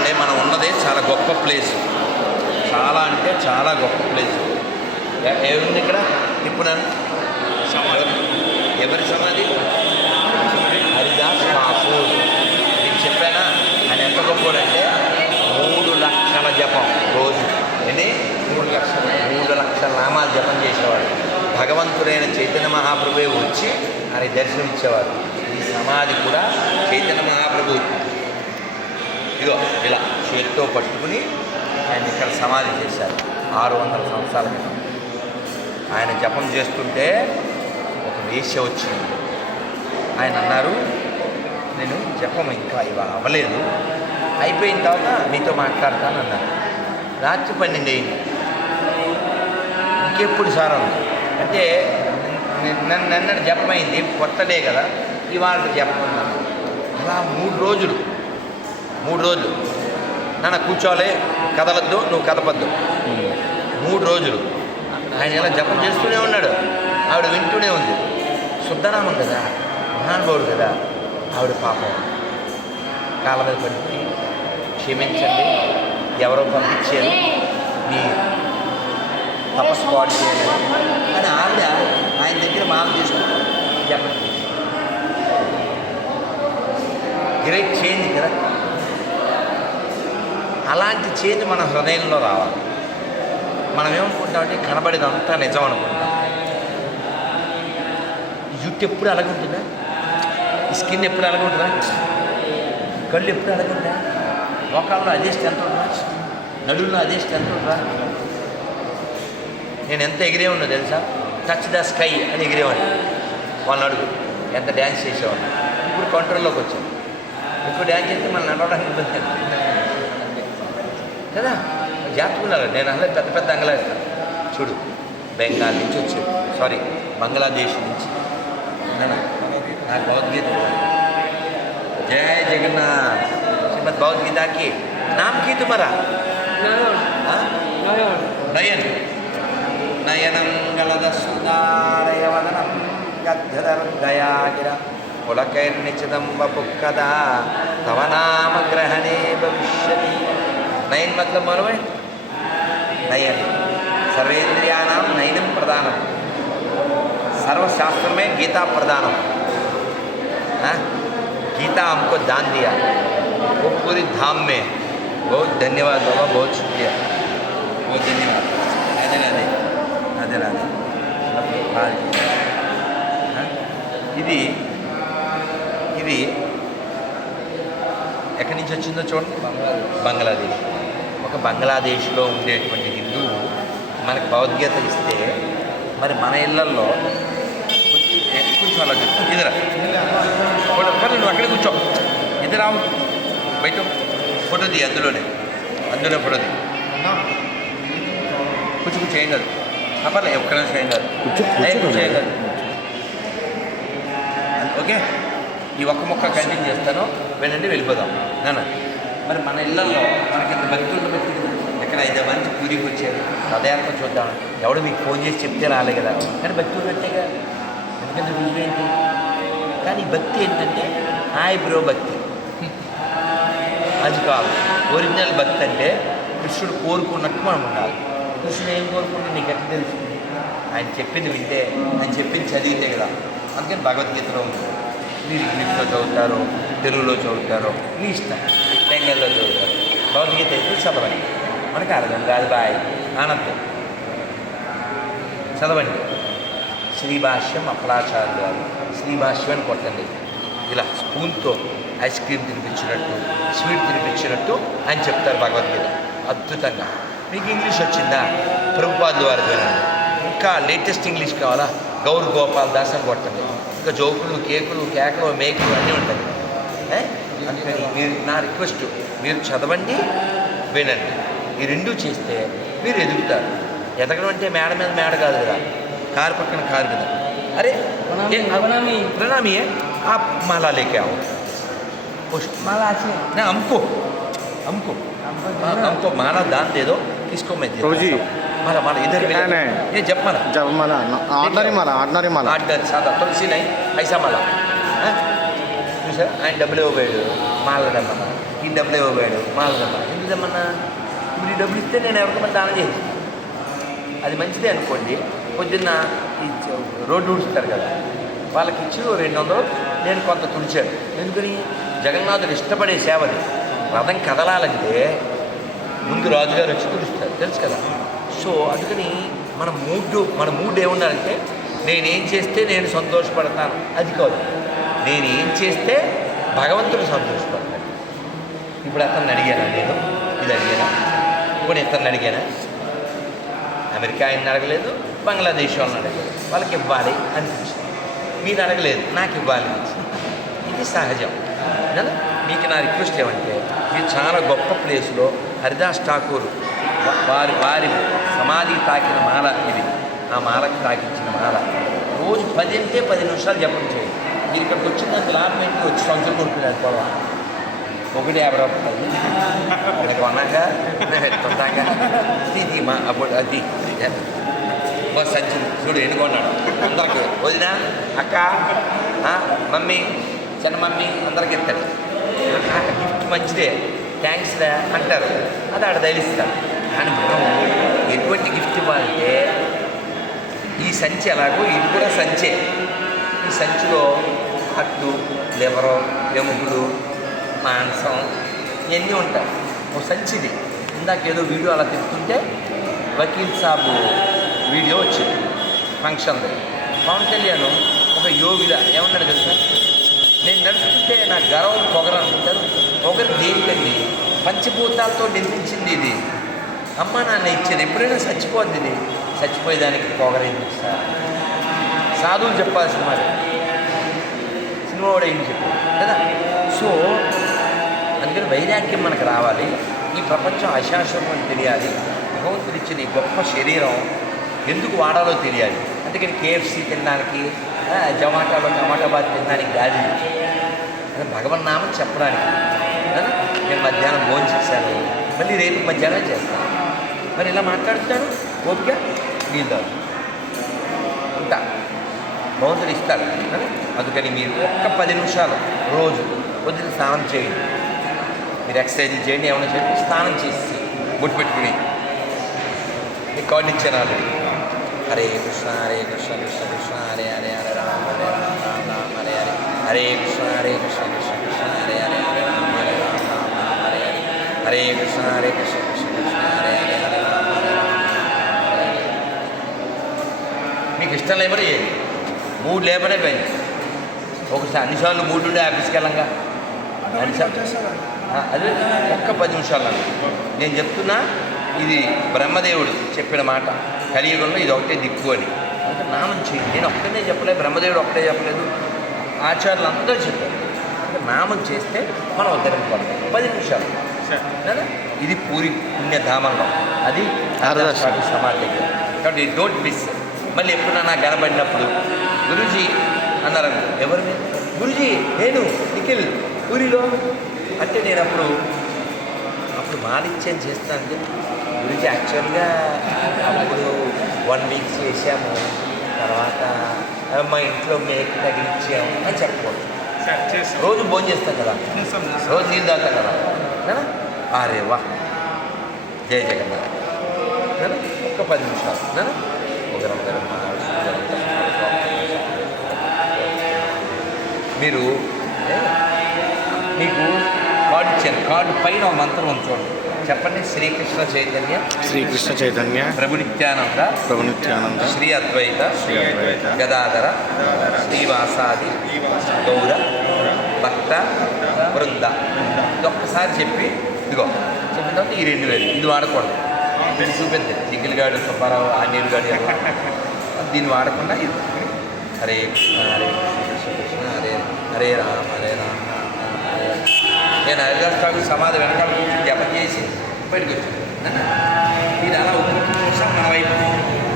చూడండి మనం ఉన్నది చాలా గొప్ప ప్లేస్. చాలా అంటే చాలా గొప్ప ప్లేస్. ఏముంది ఇక్కడ? తిప్పునాను ఎవరి సమాధి? హరిదాస్ ఠాకూర్ నేను చెప్పానా? ఆయన ఎంత గొప్పడంటే మూడు లక్షల జపం రోజు. ఎన్ని మూడు లక్షలు మూడు లక్షల నామాలు జపం చేసేవాడు. భగవంతుడైన చైతన్య మహాప్రభువే వచ్చి ఆయన దర్శనమిచ్చేవారు ఈ సమాధి కూడా చైతన్య మహాప్రభు ఇదో ఇలా చేతితో పట్టుకుని ఆయన ఇక్కడ సమాధి చేశారు. ఆరు వందల సంవత్సరాల క్రితం. ఆయన జపం చేస్తుంటే ఒక వేష వచ్చింది. ఆయన అన్నారు నేను జపం ఇంకా ఇవ అవ్వలేదు. అయిపోయిన తర్వాత మీతో మాట్లాడతాను అన్నారు. రాత్రి పన్నెండు అయింది. ఇంకెప్పుడు సార్ అంది అంటే నన్ను నన్నటి కొత్తడే కదా. ఇవాళ జపం ఉన్నాను అలా మూడు రోజులు మూడు రోజులు. నాన్న కూర్చోవాలి కదలద్దు నువ్వు కదపద్దు. మూడు రోజులు. ఆయన ఇలా జపం చేస్తూనే ఉన్నాడు. ఆవిడ వింటూనే ఉంది. శుద్ధనామం కదా మహానుభావుడు కదా ఆవిడ పాపం. కాళ్ళ మీద పడిపోయి క్షమించండి ఎవరో పంపించారు మీ తపస్సు పాడు చేయాలి అని ఆవిడ ఆయన దగ్గర మాల తీసుకుంటారు జపం చేసి గ్రేట్ చేంజ్ కదా. అలాంటి చేంజ్ మన హృదయంలో రావాలి. మనం ఏమనుకుంటామంటే కనబడేదంతా నిజం అనుకుంటాం. జుట్టు ఎప్పుడు అలాగుంటుందా? స్కిన్ ఎప్పుడు అలాగుంటుందా? కళ్ళు ఎప్పుడు అలాగుంటా మోకాల్లో అదే స్ట్రెంత్ ఉంటుందా నడుల్లో అదే స్ట్రెంత్ ఉంటుందా నేను ఎంత ఎగిరే ఉన్నా తెలుసా? టచ్ ద స్కై అని ఎగిరేవాడిని. వాళ్ళని అడుగు ఎంత డ్యాన్స్ చేసేవాడిని? ఇప్పుడు కంట్రోల్లోకి వచ్చాను. ఇప్పుడు డ్యాన్స్ చేస్తే మనం నడవడానికి ఇబ్బంది కదా? జాతకున్నారు? నేను అలా పెద్ద పెద్ద అంగలాడతాను చూడు బెంగాల్ నుంచి వచ్చాడు సారీ బంగ్లాదేశ్ నుంచి. నా భగవద్గీత జయ జగన్నాథ్. శ్రీమద్ భగవద్గీతకి నామ్ కీ తుమరా నయన్. నయనం గలదసుదారయవదనం గద్దరదయాగిర పులకైర్నిచితం వపు పుక్కదా. తవ నామ గ్రహణే భవిష్యతి. నయన్ मतलब मालूम है नयन सर्वेंद्रियाणाम नयनम प्रदानम सर्वशास्त्र में गीता प्रदानम हाँ? गीता हमको दान दिया वो पूरी धाम में है। बहुत धन्यवाद बाबा बहुत शुक्रिया बहुत धन्यवाद राधे राधे राधे राधे हाँ? ఇది ఇది ఎక్కడి నుంచి వచ్చిందో చూడండి బంగ్లాదేశ్ ఒక బంగ్లాదేశ్లో ఉండేటువంటి హిందువు మనకి భగవద్గీత ఇస్తే మరి మన ఇళ్ళల్లో కొంచెం కొంచెం అలా చెప్తాం ఇదిరా నువ్వు అక్కడే కూర్చో. ఇది రావు బయట ఫోటో తీ అందులోనే. అందులో ఫోటో తీ. కూర్చో కూర్చో ఏం కాదు. పర్లేదు ఒక్క నిమిషం ఏం కాదు. ఏ, ఓకే? ఈ ఒక్క మొక్క కంటిన్యూ చేస్తాను. వినండి వెళ్ళిపోదాం. నాన్న. మరి మన ఇళ్ళల్లో మనకి ఇంత భక్తులు పెట్టి ఎక్కడ ఐదు మంది పూరికి వచ్చారు రథయాత్ర చూద్దాం. ఎవడు మీకు ఫోన్ చేసి చెప్తే రాలే కదా. కానీ భక్తులు కదా. ఎందుకంటే రుజువు ఏంటి? కానీ భక్తి ఏంటంటే హాయ్ బ్రో భక్తి. అది కాదు. ఒరిజినల్ భక్తి అంటే కృష్ణుడు కోరుకున్నట్టు మనం ఉండాలి. కృష్ణుడు ఏం కోరుకుంటే నీకు ఎట్లా తెలుస్తుంది ఆయన చెప్పింది వింటే ఆయన చెప్పింది చదివితే కదా. అందుకని భగవద్గీతలో ఉంది. మీరు ఇంగ్లీష్లో చదువుతారో తెలుగులో చదువుతారో మీ ఇష్టం. బెంగాల్లో చదువుతారు భగవద్గీత అయితే చదవండి మనకు అర్థం కాదు బాయ్ ఆనందం చదవండి శ్రీభాష్యం అప్పలాచార్య గారు శ్రీభాష్యం అని కొట్టండి ఇలా స్పూన్తో ఐస్ క్రీమ్ తినిపించినట్టు స్వీట్ తినిపించినట్టు అని చెప్తారు భగవద్గీత అద్భుతంగా మీకు ఇంగ్లీష్ వచ్చిందా ప్రభుపాదు వారి వినండి ఇంకా లేటెస్ట్ ఇంగ్లీష్ కావాలా గౌర్ గోపాల్ దాస్ అని కొట్టండి ఇంకా జోకులు కేకులు కేకలు మేకలు అన్నీ ఉంటాయి ఏ? అందుకని మీరు నా రిక్వెస్ట్ మీరు చదవండి వినండి ఈ రెండు చేస్తే మీరు ఎదుగుతారు ఎదగడం అంటే మేడ మీద మేడ కాదు కదా కారు పక్కన కారు కదా అరే प्रणामी, ये- अब- प्रणामी। प्रणामी है आप माला लेके आओ पुष्प माला अच्छी है ना हमको हमको हमको हाँ, देना। हमको माला दान दे दो किसको मैं देता प्रभु जी। हूँ? माला माला इधर भी नहीं, ले- नहीं। ये जप माला जपमाला ఆర్డినరీ మాల ఆర్డినరీ మాల आठ दस सादा तुलसी नहीं ऐसा माला हाँ? ఆయన డబ్బులు ఇవ్వబోయాడు మాల డబ్బా ఈ డబ్బులు ఇవ్వబోయాడు మాకు ఎందుకు తెమ్మన్నా ఇప్పుడు ఈ డబ్బులు ఇస్తే నేను ఎవరికైనా దానం చేసి అది మంచిదే అనుకోండి. పొద్దున్న ఈ రోడ్డు ఊడుస్తారు కదా. వాళ్ళకి ఇచ్చి రెండు వందలు నేను కొంత తుడిచాను. ఎందుకని? జగన్నాథుడు ఇష్టపడే సేవలు. రథం కదలాలంటే ముందు రాజుగారు వచ్చి తుడుస్తారు. తెలుసు కదా? సో అందుకని మన మూడ్ మన మూడ్ ఏముండాలంటే నేనేం చేస్తే నేను సంతోషపడతాను. అది కాదు. నేను ఏం చేస్తే భగవంతుడు సంతోషపడతాడు? ఇప్పుడు అతన్ని అడిగాను నేను? ఇది అడిగానా? ఇప్పుడు ఇతన్ని అడిగానా? అమెరికా ఆయన అడగలేదు బంగ్లాదేశ్ వాళ్ళని అడగలేదు. వాళ్ళకి ఇవ్వాలి అనిపించింది. మీరు అడగలేదు నాకు ఇవ్వాలి ఇది సహజం. కదా మీకు నా రిక్వెస్ట్ ఏమంటే ఇది చాలా గొప్ప ప్లేస్లో హరిదాస్ ఠాకూర్ వారి వారి సమాధికి తాకిన మాల ఇది. ఆ మాలకు తాకించిన మాల. రోజు పది అంటే పది నిమిషాలు జపం చేయండి. మీరు ఇక్కడికి వచ్చినంత లాభం ఏంటి? వచ్చి సంవత్సరం కొడుకున్నారు పోవా ఒకటి యాభై రూపాయలు అక్కడ కొన్నాక మేము ఇది మా అప్పుడు అది మా సంచి చూడు ఎన్ని కొన్నాడు? అందరికి వదిన అక్క ఆ, మమ్మీ చిన్న మమ్మీ అందరికి ఇస్తాడు. గిఫ్ట్ మంచిదే. థ్యాంక్స్ రా అంటారు. అది ఆడ తగిలిస్తాడు. కానీ మనం ఎటువంటి గిఫ్ట్ ఇవ్వాలంటే ఈ సంచి ఎలాగో ఇది కూడా సంచే. ఈ సంచిలో హట్టు లివరు ఎముకలు మాంసం ఇవన్నీ ఉంటాయి. ఒక సంచిది. ఇందాక ఏదో వీడియో అలా తిప్పుతుంటే వకీల్ సాబు వీడియో వచ్చింది ఫంక్షన్ది. పవన్ కళ్యాణ్ ఒక యోగిలా ఏమన్నాడు తెలుసా? నేను నడుస్తుంటే నా గర్వం పొగరనుకుంటారు పొగరు దేనికండి? పంచభూతాలతో నిర్మించింది ఇది. అమ్మ నాన్న ఇచ్చేది ఎప్పుడైనా చచ్చిపోద్ది ఇది. చచ్చిపోయేదానికి పొగరైంది సార్? సాధువులు చెప్పాల్సిన మాట సినిమా కూడా కదా? సో అందుకని వైరాగ్యం మనకు రావాలి. ఈ ప్రపంచం అశాశ్వతం అని తెలియాలి. భగవంతుడు ఇచ్చిన ఈ గొప్ప శరీరం ఎందుకు వాడాలో తెలియాలి. అందుకని కేఎఫ్సి తినడానికి జమాటాలో టమాటాబాద్ తినడానికి గాలి భగవన్ నామం చెప్పడానికి నేను మధ్యాహ్నం భోజనం చేశాను. మళ్ళీ రేపు మధ్యాహ్నం చేస్తాను. మరి ఇలా మాట్లాడుతాను ఓపిక? నీళ్ళు భగవంతుడు ఇస్తారు అందుకని మీరు ఒక్క పది నిమిషాలు రోజు పొద్దున స్నానం చేయండి. మీరు ఎక్సర్సైజ్ చేయండి ఏమైనా చేయండి స్నానం చేసి బొట్టు పెట్టుకుని మీకు కార్డు ఇచ్చాను ఆల్రెడీ హరే కృష్ణ హరే కృష్ణ కృష్ణ కృష్ణ హరే హరే హరే రామ హరే రామ రామ రామ హరే హరే. హరే కృష్ణ హరే కృష్ణ కృష్ణ కృష్ణ హరే హరే హరే రామ హరే రామ రామ రామ హరే హరే. హరే కృష్ణ హరే కృష్ణ కృష్ణ కృష్ణ హరే హరే హరే రామ హరే రామ హరే హరే. మీకు ఇష్టం లేబర్ చేయండి. మూడు లేబరే పోయింది. ఒకసారి అన్నిసార్లు మూడు ఉండే ఆఫీస్కి వెళ్ళంగా. అదే ఒక్క పది నిమిషాలు. అన్న. నేను చెప్తున్నా ఇది బ్రహ్మదేవుడు చెప్పిన మాట. కలియుగంలో ఇది ఒకటే దిక్కు అని. అంటే నామం చేయండి నేను ఒక్కనే చెప్పలేదు బ్రహ్మదేవుడు ఒక్కటే చెప్పలేదు. ఆచార్యులు అందరూ చెప్పారు. అంటే నామం చేస్తే మనం ఉద్ధరింపడతాం పది నిమిషాలు? ఇది పూరి పుణ్యధామంలో. అది సమాధి కాబట్టి డోంట్ మిస్ మళ్ళీ ఎప్పుడన్నా నాకు కనబడినప్పుడు గురూజీ అన్నారు ఎవరు? గురూజీ నేను నిఖిల్ పూరిలో అంటే నేను అప్పుడు అప్పుడు మాలిత్యం చేస్తానంటే గురించి యాక్చువల్గా అప్పుడు వన్ వీక్ చేసాము తర్వాత మా ఇంట్లో మేక్ తగిలిచ్చాము అని చెప్పకూడదు. రోజు భోజనం చేస్తాం కదా? రోజు నీళ్ళు తాగుతాం కదా? అరే వా. జయ జగన్నాథ్? ఒక్క పది నిమిషాలు. మీరు మీకు కార్డు ఇచ్చాను కార్డు పైన ఒక మంత్రం ఉంది చూడండి. చెప్పండి శ్రీకృష్ణ చైతన్య. శ్రీకృష్ణ చైతన్య. ప్రభు నిత్యానంద ప్రభు నిత్యానంద శ్రీ అద్వైత. శ్రీ అద్వైత. గదాధర. శ్రీవాసాది. గౌర. భక్త. బృంద ఇది ఒక్కసారి చెప్పి ఇదిగో చెప్పిన తర్వాత ఈ రెండు వేలు. ఇది వాడకూడదు. ఇది పెద్ద దిగిల్ గాడు సుబ్బారావు ఆంజనేయులు గాడు దీన్ని వాడకుండా ఇది. హరే కృష్ణ హరే కృష్ణ కృష్ణ అరే హరే హరే రామ హరే రామ నేను హరిదాస్ సమాధి వెనకాల కూర్చొని జపం చేసి బయటకు వచ్చాను ఇది అలా ఒక్కొక్క పూస మన వైపు.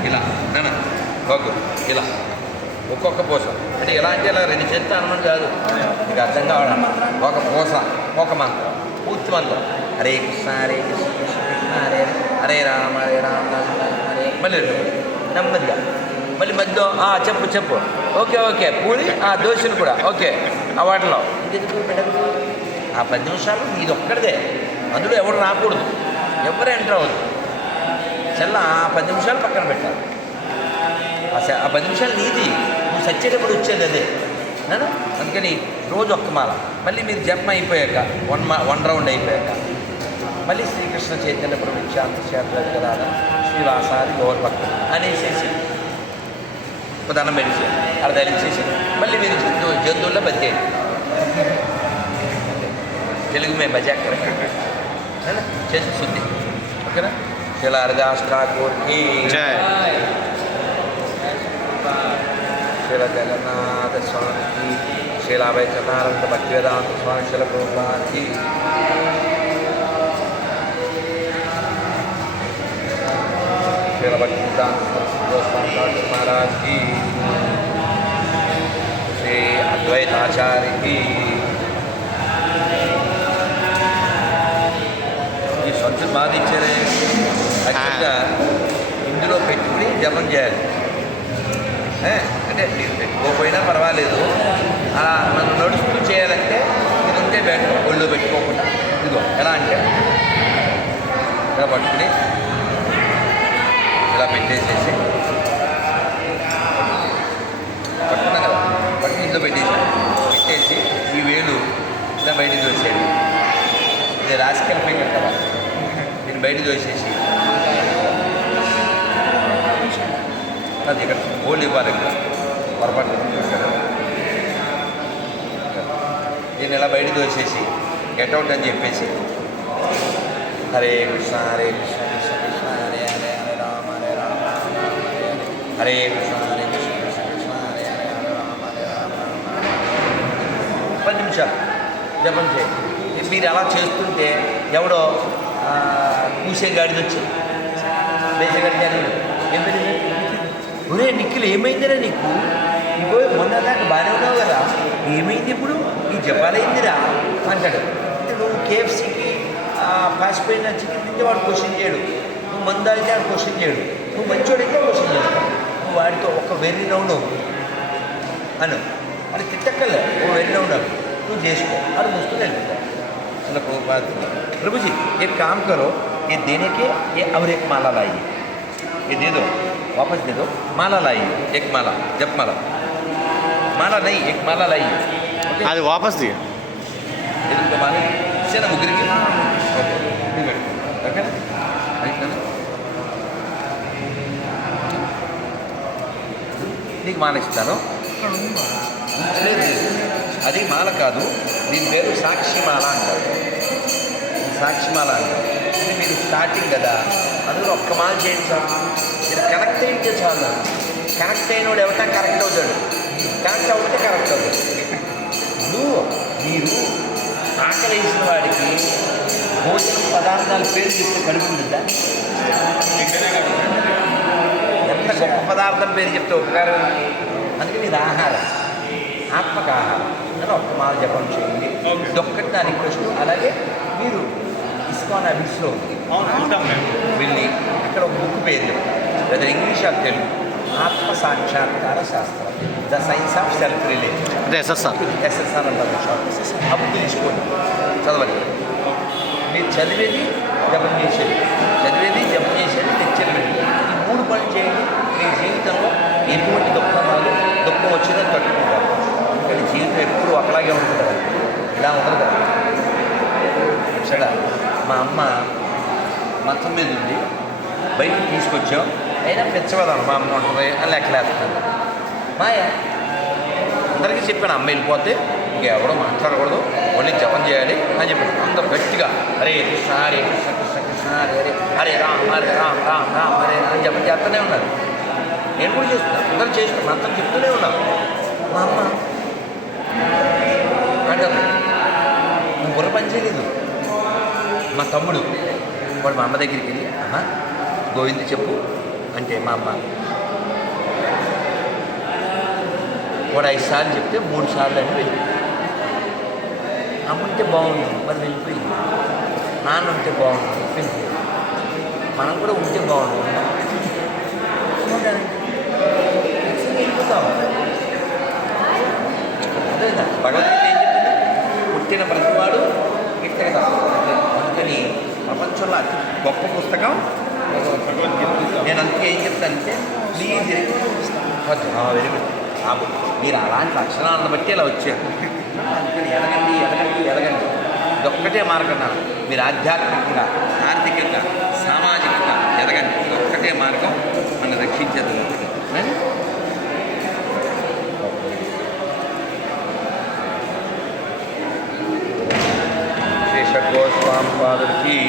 ఇలా నాన్న బాగు ఇలా. ఒక్కొక్క పూస. అంటే ఇలా అంటే ఇలా రెండు చేతులు అనడం కాదు. మీకు అర్థం కావడం ఒక పూస ఒక మంత్రం పూర్తి మంత్రం. హరే కృష్ణ హరే కృష్ణ కృష్ణ కృష్ణ హరే హరే. రామ హరే రామ హరే మళ్ళీ నెమ్మదిగా మళ్ళీ మధ్యలో "ఆ, చెప్పు చెప్పు ఓకే ఓకే పూరి ఆ దోశలు కూడా ఓకే ఆ వాటిలో ఆ పది నిమిషాలు ఇది ఒక్కడిదే అందులో ఎవరు రాకూడదు ఎవరు ఎంటర్ అవ్వదు చల్ల ఆ పది నిమిషాలు పక్కన పెట్టాలి ఆ ఆ పది నిమిషాలు నీది నువ్వు సచ్చేటప్పుడు వచ్చేది అదే అందుకని రోజు ఒక్క మాల మళ్ళీ మీరు జపం అయిపోయాక వన్ మా వన్ రౌండ్ అయిపోయాక మళ్ళీ శ్రీకృష్ణ చైతన్య ప్రవిశ్యాంత క్షేత్రాల శ్రీవాసాది గౌరభక్తులు అనేసేసి దండం పెట్టేసి అక్కడ ధరించేసి మళ్ళీ మీరు జంతువు జంతువుల్లో బతికేయండి. తెలుగు మేము బజాక్ చేసి శుద్ధి. ఓకేనా? శిల హరిదాస్ ఠాకూర్ జై. శిల జగన్నాథ స్వామికి శిలాభయ చరణానంద భక్తివేదాంత స్వామి శిల ప్రభుత్వానికి శిల భక్తివేదాంత గోస్వామి ఠాకూర్ మహారాజ్కి శ్రీ అద్వైతాచార్యకి ఈ సొంత బాధ ఇచ్చారే యాక్చువల్గా ఇందులో పెట్టుకుని జపం చేయాలి అంటే మీరు పెట్టుకోకపోయినా పర్వాలేదు అలా మనం నడుస్తూ చేయాలంటే ఇది ఉంటే బెటర్ ఒళ్ళు పెట్టుకోకుండా ఇదిగో ఎలా అంటే ఇలా పట్టుకుని ఇలా పెట్టేసేసి. పట్టుకున్నా కదా? పట్టుకుని ఇంట్లో పెట్టేసాను పెట్టేసి ఈ వేలు ఇలా బయటికి వచ్చేది ఇది రాసికల్ ఫింగర్ కదా? దీన్ని బయటికి వచ్చేసి అది ఇక్కడ గోల్డ్ ఇవ్వాలి ఇక్కడ. పొరపాటు ఇక్కడ. దీన్ని ఇలా బయటకు వచ్చేసి గెట్అవుట్ అని చెప్పేసి. హరే కృష్ణ హరే కృష్ణ. హరే కృష్ణ హరే కృష్ణ కృష్ణ కృష్ణ హరే హరే హరే రామ హరే రామ పది నిమిషాలు. జపం చేయండి మీరు అలా చేస్తుంటే ఎవడో కూసే గాడిది వచ్చింది వేసేగాడి కానీ ఏం ఒరే నిఖిల్ ఏమైందిరా నీకు? ఇంకో మొన్న దాకా బాగానే ఉన్నావు కదా. ఏమైంది ఇప్పుడు? ఈ జపాలైందిరా అంటాడు. నువ్వు కేఎఫ్సీకి పాసిపోయిన చికెన్ తింటే వాడు క్వశ్చన్ చేయడు. నువ్వు మందు అయితే వాడు క్వశ్చన్ చేయడు. నువ్వు మంచోడైతే వాడితో ఒక వెర్రి రౌండ్ అవ్వు అను అది తిట్టక్కర్లే ఓ వెర్రి రౌండ్ అవ్వు నువ్వు చేసుకో అది ముసుకుని వెళ్ళిపో चलो कोई बात नहीं प्रभु जी एक काम करो ये देने के ये और एक माला लाइए ये दे दो वापस दे दो माला लाइए एक माला जब माला माला नहीं एक माला लाइए ओके అది వాపస్ దిగ ఇది ఇంకో మాల ఇచ్చేనా నీకు మానేస్తాను. లేదు అది మాల కాదు దీని పేరు సాక్షిమాల అంటారు. సాక్షిమాల అంటారు. ఇది మీరు స్టార్టింగ్ కదా? అందులో ఒక్క మాల చేయండి సార్. మీరు కనెక్ట్ అయితే చాలు. కనెక్ట్ అయినోడు ఎవరితో కరెక్ట్ అవుతాడు. కనెక్ట్ అవుతే కరెక్ట్ అవుతాడు. నువ్వు మీరు ఆకలి వేసిన వాడికి భోజన పదార్థాల పేరు చెప్తే కడుపు ఉంటుందా ఎంత గొప్ప పదార్థం పేరు చెప్తే ఉపకారం అందుకని ఇది ఆహారం. ఆత్మక ఆహారం. అని ఒక్క మాల జపం చేయండి. ఇదొక్కటి నా రిక్వెస్ట్ అలాగే మీరు ఇస్కాన్ అబిస్లో వెళ్ళి అక్కడ ఒక బుక్ పేరు లేదా ఇంగ్లీష్ ఆఫ్ తెలుగు. ఆత్మ సాక్షాత్కార శాస్త్రం. The science of self relation. అంటే ఎస్ఎస్ఆర్. ఎస్ఎస్ఆర్ అంటారు. షార్ట్ ఆ బుక్ తీసుకోండి. చదవండి. మీరు చదివేది జపం చేసేది. చదివేది జపం చేసేది లెక్చర్ వెళ్ళి పనులు చేయండి మీ జీవితంలో ఎటువంటి దుఃఖం రాదు దుఃఖం వచ్చిందో తట్టుకుంటారు కానీ జీవితం ఎప్పుడు ఒకలాగే ఉంటుంది? ఇలా ఉండదు కదా. సడా మా అమ్మ మంచం మీద ఉంది. బయటికి తీసుకొచ్చాం. అయినా పెంచవదాను మా అమ్మ ఉంటుంది అని లెక్కలేస్తుంది. మాయ అందరికీ చెప్పాను అమ్మ వెళ్ళిపోతే ఇంకెవరో మాట్లాడకూడదు. ఒళ్ళు జపం చేయాలి అని చెప్పాను. అంత గట్టిగా అరే కృష్ణ కృష్ణ హరే హరే హరే రామ్ హరే రామ్ రామ్ రామ్ హరే అని జపం చేస్తూనే ఉన్నారు నేను కూడా చేస్తున్నాను అందరూ చేస్తున్నాను అంతా చెప్తూనే ఉన్నాను మా అమ్మ అంటారు నువ్వు బుర్ర పని చేయలేదు మా తమ్ముడు వాడు మా అమ్మ దగ్గరికి వెళ్ళి అమ్మ గోవింద్ చెప్పు అంటే మా అమ్మ వాడు ఐదు సార్లు చెప్తే మూడు సార్లు అని వెళ్ళి అమ్మంటే బాగుంది మరి వెళ్ళిపోయింది నాన్న ఉంటే బాగుంటుంది. వెళ్ళిపోయింది మనం కూడా ఉంటే బాగుంటుంది. ఉండడానికి. భగవద్గీత ఏం చెప్పింది పుట్టిన ప్రతివాడు గిట్టక అందుకని ప్రపంచంలో అతి గొప్ప పుస్తకం నేను అందుకే ఏం చెప్తానంటే ప్లీజ్ వెరీ గుడ్ మీరు అలాంటి లక్షణాలను బట్టి ఇలా వచ్చారు. అందుకని ఎదగండి ఎదగండి ఎదగండి. ఇదొక్కటే మార్గం నాకు మీరు ఆధ్యాత్మికంగా ఆర్థికంగా సామాజికంగా ఎదగండి. ఇదొక్కటే మార్గం. మన రక్షించేది గోస్వామి పాదుడికి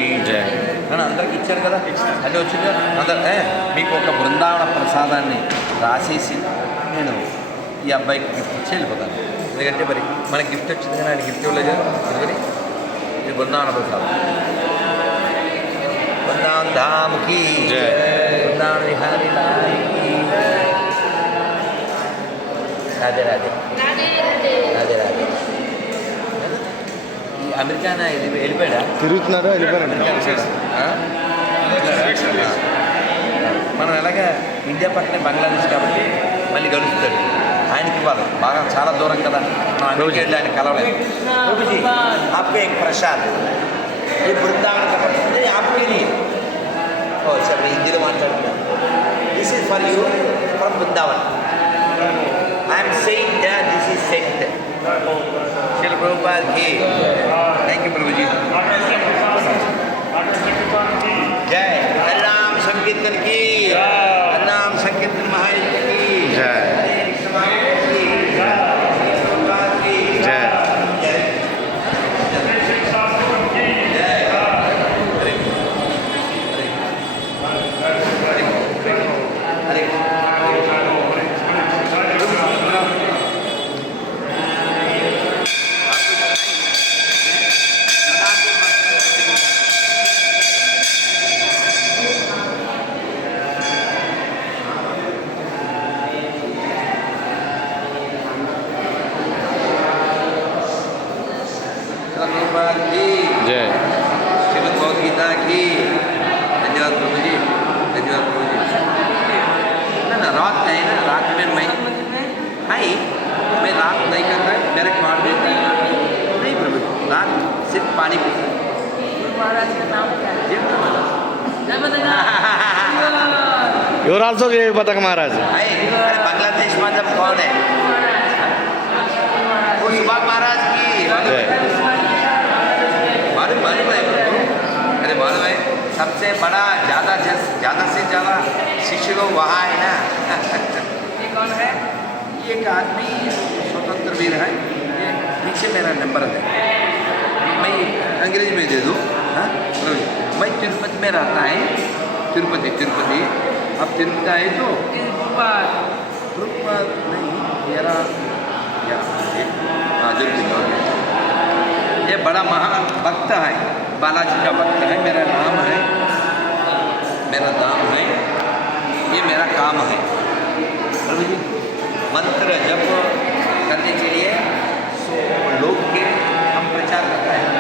అని అందరికి ఇచ్చారు కదా? అది వచ్చింది? అందరు మీకు ఒక బృందావన ప్రసాదాన్ని రాసేసి నేను ఈ అబ్బాయికి గిఫ్ట్ ఇచ్చి వెళ్ళిపోతాను. ఎందుకంటే మరి మనకి గిఫ్ట్ వచ్చింది కానీ ఆయన గిఫ్ట్ ఇవ్వలేదు కదా అందుకని ఇది బృందావన ప్రసాదం. బృందావన్ ధామ్కి జై. బృందావన విహారీ లాల్కి రాధే రాధే. రాధే రాధే. ఈ అమెరికానా ఇది? వెళ్ళిపోయాడా? తిరుగుతున్నారా? ఆ. మనం ఎలాగా ఇండియా పక్కనే బంగ్లాదేశ్ కాబట్టి మళ్ళీ గడుస్తాడు ఆయనకి ఇవ్వాలి. బాగా చాలా దూరం కదా. అందుకే ఆయన కలవలేదు. ఆపే ప్రసాద్ ఈ బృందావన ఆపేని ఓ సరే హిందీలో మాట్లాడుతున్నాను this is for you from Vrindavan. I'm saying this is cent శిల్ థ్యాంక్ యూ ప్రభుజీ माता की धन्यवाद प्रभु धन्यवाद प्रभु ना ना रात नहीं ना रात में मैं भाई मैं रात नहीं करता डायरेक्ट मार देता नहीं प्रभु रात सिर्फ़ पानी पीता महाराज का नाम क्या है? जय महाराज जय महाराज यू आर ऑल्सो बतक महाराज। सबसे बड़ा ज़्यादा ज़्यादा से ज़्यादा शिष्य लोग वहाँ है ना। ये कौन है? ये एक आदमी स्वतंत्र वीर है। ये पीछे मेरा नंबर है। मैं अंग्रेज़ी में दे दूँ? हाँ? मैं तिरुपति में रहता है। तिरुपति तिरुपति। अब तिरुपति आए तो? नहीं मेरा या हाँ ज़रूर ये बड़ा महान भक्त है। बालाजी का भक्त है, मेरा नाम है, मेरा नाम है, ये मेरा काम है। प्रभु जी मंत्र जप करने के लिए सो लोग के हम प्रचार करते हैं।